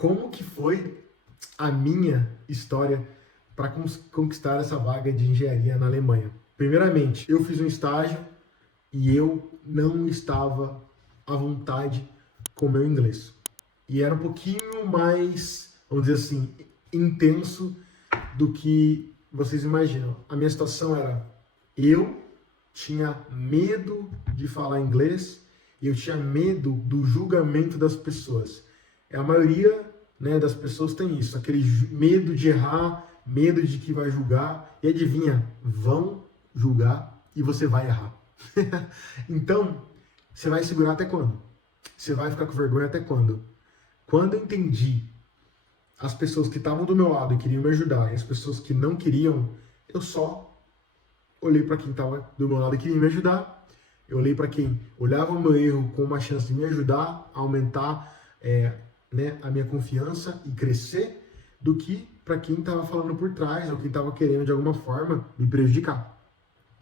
como que foi a minha história para conquistar essa vaga de engenharia na Alemanha. Primeiramente, eu fiz um estágio e eu não estava à vontade com o meu inglês. E era um pouquinho mais, vamos dizer assim, intenso do que vocês imaginam. A minha situação era, eu tinha medo de falar inglês e eu tinha medo do julgamento das pessoas. A maioria, né, das pessoas tem isso, aquele medo de errar, medo de que vai julgar. E adivinha, vão julgar e você vai errar. Então, você vai segurar até quando? Você vai ficar com vergonha até quando? Quando eu entendi as pessoas que estavam do meu lado e queriam me ajudar e as pessoas que não queriam, eu só olhei para quem estava do meu lado e queria me ajudar. Eu olhei para quem olhava o meu erro com uma chance de me ajudar a aumentar né, a minha confiança e crescer, do que para quem estava falando por trás ou quem estava querendo de alguma forma me prejudicar.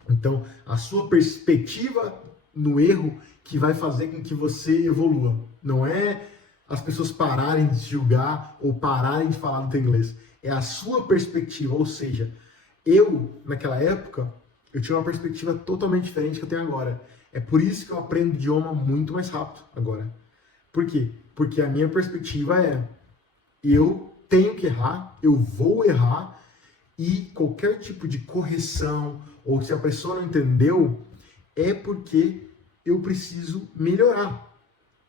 Então, a sua perspectiva no erro que vai fazer com que você evolua. Não é as pessoas pararem de julgar ou pararem de falar no teu inglês. É a sua perspectiva, ou seja, eu, naquela época, eu tinha uma perspectiva totalmente diferente que eu tenho agora. É por isso que eu aprendo idioma muito mais rápido agora. Por quê? Porque a minha perspectiva é, eu tenho que errar, eu vou errar, e qualquer tipo de correção, ou se a pessoa não entendeu, é porque eu preciso melhorar.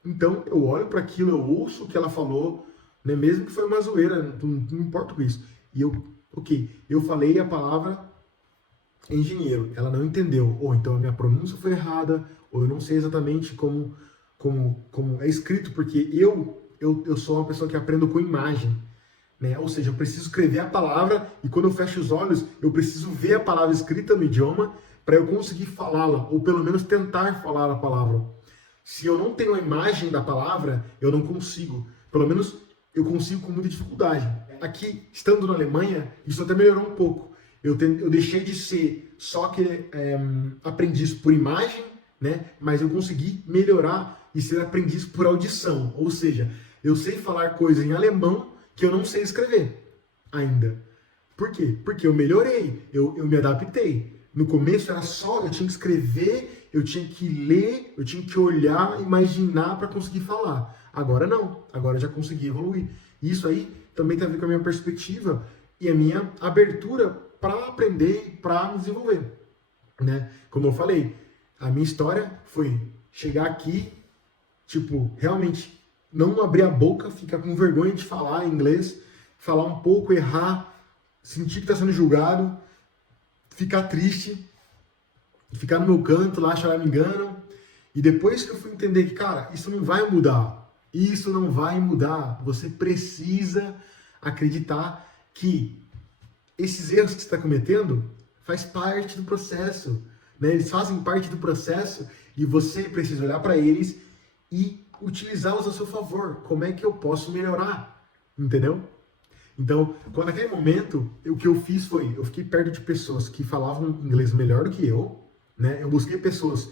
Então, eu olho para aquilo, eu ouço o que ela falou, né, mesmo que foi uma zoeira, não importa com isso. E eu falei a palavra engenheiro, ela não entendeu, ou então a minha pronúncia foi errada, ou eu não sei exatamente como é escrito, porque eu sou uma pessoa que aprendo com imagem, né? Ou seja, eu preciso escrever a palavra e quando eu fecho os olhos, eu preciso ver a palavra escrita no idioma para eu conseguir falá-la, ou pelo menos tentar falar a palavra. Se eu não tenho a imagem da palavra, eu não consigo. Pelo menos eu consigo com muita dificuldade. Aqui, estando na Alemanha, isso até melhorou um pouco. Eu deixei de ser só aquele aprendiz por imagem, né? Mas eu consegui melhorar e ser aprendiz por audição. Ou seja, eu sei falar coisas em alemão que eu não sei escrever ainda. Por quê? Porque eu melhorei, eu me adaptei. No começo era só, eu tinha que escrever, eu tinha que ler, eu tinha que olhar, imaginar para conseguir falar. Agora não, agora eu já consegui evoluir. Isso aí também tem a ver com a minha perspectiva e a minha abertura para aprender e para me desenvolver, né? Como eu falei, a minha história foi chegar aqui, tipo, realmente não abrir a boca, ficar com vergonha de falar inglês, falar um pouco, errar, sentir que está sendo julgado, ficar triste, ficar no meu canto lá, chorar me engano. E depois que eu fui entender que, cara, isso não vai mudar, isso não vai mudar, você precisa acreditar que esses erros que você está cometendo faz parte do processo, né? Eles fazem parte do processo e você precisa olhar para eles e utilizá-los a seu favor. Como é que eu posso melhorar? Entendeu? Então, quando naquele momento, o que eu fiz foi, eu fiquei perto de pessoas que falavam inglês melhor do que eu, né? Eu busquei pessoas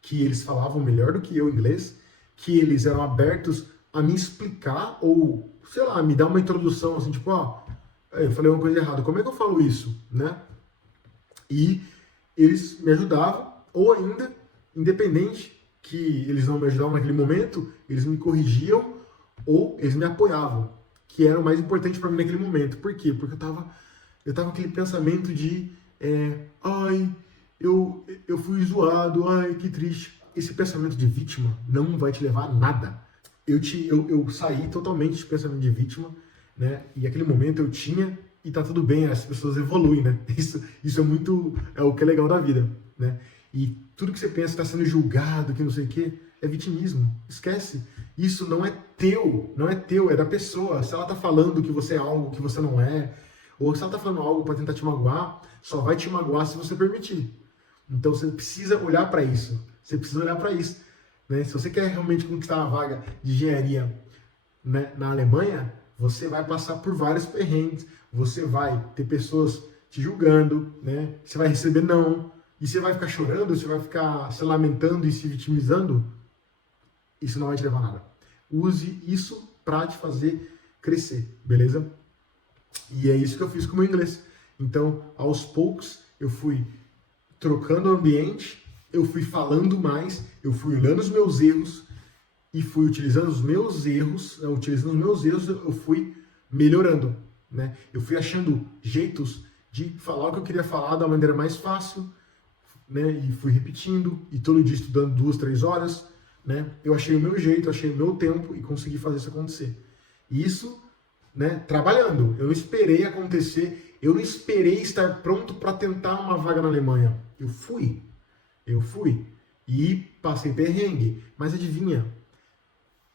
que eles falavam melhor do que eu inglês, que eles eram abertos a me explicar ou, sei lá, me dar uma introdução, assim, tipo, ó, eu falei uma coisa errada, como é que eu falo isso, né? E eles me ajudavam, ou ainda, independente que eles não me ajudavam naquele momento, eles me corrigiam ou eles me apoiavam, que era o mais importante para mim naquele momento. Por quê? Porque eu tava com aquele pensamento de, ai, eu fui zoado, ai, que triste. Esse pensamento de vítima não vai te levar a nada. Eu saí totalmente de pensamento de vítima, né? E aquele momento eu tinha, e tá tudo bem, as pessoas evoluem, né? Isso é o que é legal da vida, né? E tudo que você pensa está sendo julgado, que não sei o quê, é vitimismo. Esquece. Isso não é teu, é da pessoa. Se ela tá falando que você é algo que você não é, ou se ela tá falando algo para tentar te magoar, só vai te magoar se você permitir. Então você precisa olhar para isso. Você precisa olhar para isso, né? Se você quer realmente conquistar uma vaga de engenharia, né, na Alemanha, você vai passar por vários perrengues, você vai ter pessoas te julgando, né? Você vai receber não, e você vai ficar chorando, você vai ficar se lamentando e se vitimizando. Isso não vai te levar a nada. Use isso para te fazer crescer, beleza? E é isso que eu fiz com o meu inglês. Então, aos poucos, eu fui trocando o ambiente, eu fui falando mais, eu fui olhando os meus erros e fui utilizando os meus erros, eu fui melhorando, né? Eu fui achando jeitos de falar o que eu queria falar da maneira mais fácil, né? E fui repetindo, e todo dia estudando 2, 3 horas, né? Eu achei o meu jeito, achei o meu tempo e consegui fazer isso acontecer. E isso, né, trabalhando. Eu não esperei acontecer, eu não esperei estar pronto para tentar uma vaga na Alemanha. Eu fui. E passei perrengue. Mas adivinha,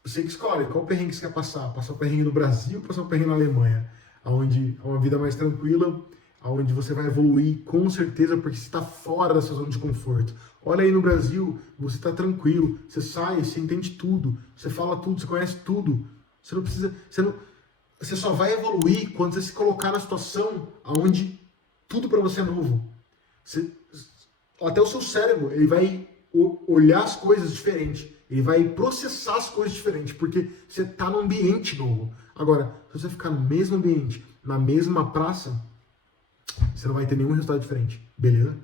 você que escolhe qual perrengue você quer passar. Passar o perrengue no Brasil ou passar o perrengue na Alemanha? Onde é uma vida mais tranquila, onde você vai evoluir com certeza, porque você está fora da sua zona de conforto. Olha aí no Brasil, você está tranquilo, você sai, você entende tudo, você fala tudo, você conhece tudo. Você não precisa, você só vai evoluir quando você se colocar na situação onde tudo para você é novo. Até o seu cérebro, ele vai olhar as coisas diferente, ele vai processar as coisas diferente, porque você está num ambiente novo. Agora, se você ficar no mesmo ambiente, na mesma praça, você não vai ter nenhum resultado diferente, beleza?